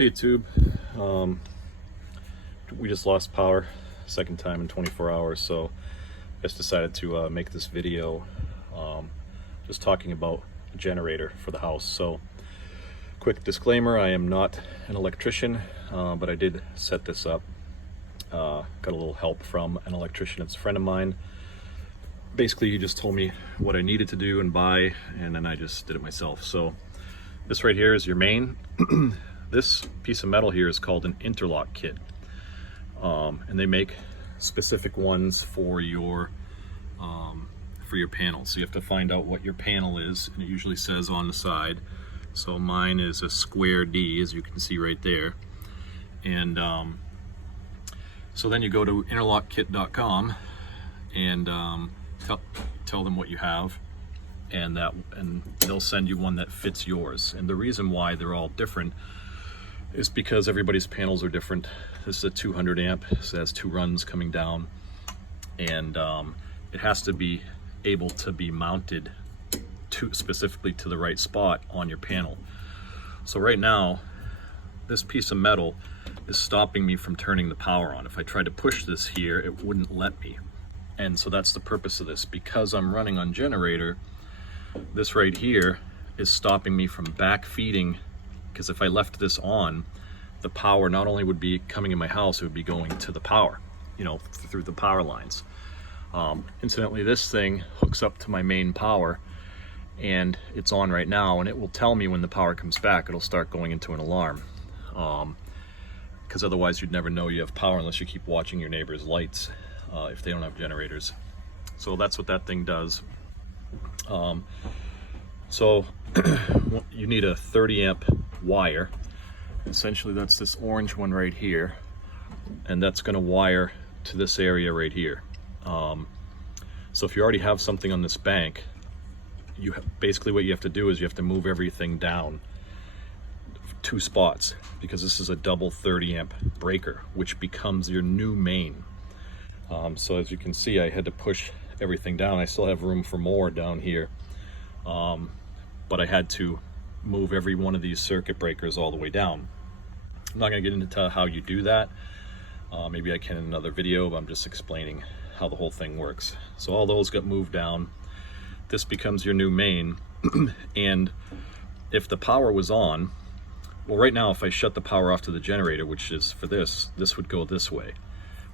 Hey YouTube, we just lost power, second time in 24 hours, so I just decided to make this video just talking about a generator for the house. So quick disclaimer, I am not an electrician, but I did set this up. Got a little help from an electrician. It's a friend of mine. Basically he just told me what I needed to do and buy, and then I just did it myself. So this right here is your main. This piece of metal here is called an interlock kit, and they make specific ones for your panels. So you have to find out what your panel is, and it usually says on the side. So mine is a square D, as you can see right there. And so then you go to interlockkit.com and tell them what you have, and they'll send you one that fits yours. And the reason why they're all different is because everybody's panels are different. This is a 200 amp, so it has 2 runs coming down, and it has to be able to be mounted specifically to the right spot on your panel. So right now, this piece of metal is stopping me from turning the power on. If I tried to push this here, it wouldn't let me. And so that's the purpose of this. Because I'm running on generator, this right here is stopping me from back feeding, because if I left this on, the power not only would be coming in my house, it would be going to the power, through the power lines. Incidentally, this thing hooks up to my main power, and it's on right now, and it will tell me when the power comes back. It'll start going into an alarm, because otherwise you'd never know you have power unless you keep watching your neighbor's lights if they don't have generators. So that's what that thing does. So you need a 30 amp wire. Essentially that's this orange one right here, and that's going to wire to this area right here. So if you already have something on this bank, basically what you have to do is you have to move everything down 2 spots, because this is a double 30 amp breaker, which becomes your new main. So as you can see, I had to push everything down. I still have room for more down here, but I had to move every one of these circuit breakers all the way down. I'm not going to get into how you do that. Maybe I can in another video, but I'm just explaining how the whole thing works. So all those got moved down. This becomes your new main. And if the power was on, well, right now if I shut the power off to the generator, which is for this would go this way,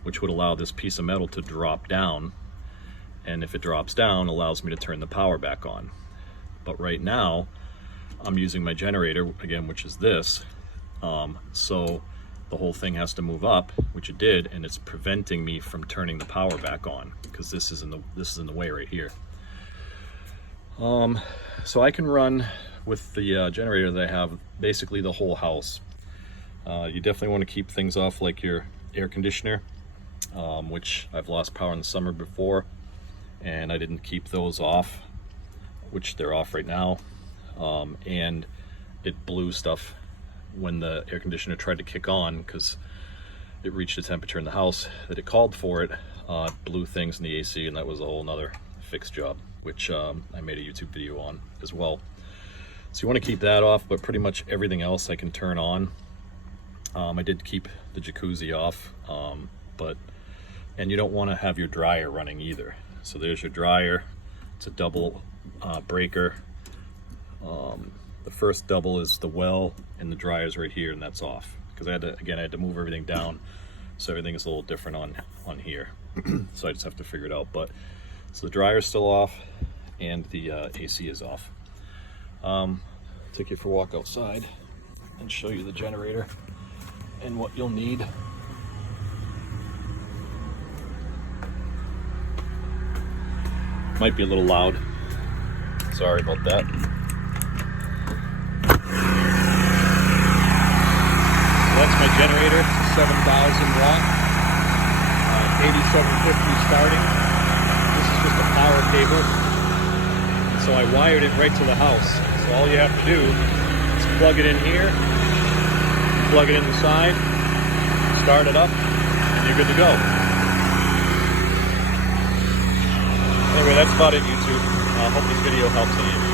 which would allow this piece of metal to drop down, and if it drops down, allows me to turn the power back on. But right now I'm using my generator again, which is this, so the whole thing has to move up, which it did, and it's preventing me from turning the power back on, because this is in the way right here. So I can run with the generator that I have basically the whole house. You definitely want to keep things off, like your air conditioner, which I've lost power in the summer before, and I didn't keep those off, which they're off right now. And it blew stuff when the air conditioner tried to kick on, because it reached a temperature in the house that it called for it. Blew things in the AC, and that was a whole nother fix job, which I made a YouTube video on as well. So you want to keep that off, but pretty much everything else I can turn on. I did keep the jacuzzi off, and you don't want to have your dryer running either. So there's your dryer. It's a double breaker. The first double is the well, and the dryer's right here, and that's off, because I had to move everything down, so everything is a little different on here. So I just have to figure it out. But so the dryer's still off, and the AC is off. Take you for a walk outside and show you the generator and what you'll need. Might be a little loud, sorry about that. So that's my generator. It's a 7,000 watt, 8750 starting. This is just a power cable. So I wired it right to the house. So all you have to do is plug it in here, plug it in the side, start it up, and you're good to go. Anyway, that's about it, YouTube. I hope this video helps any of you.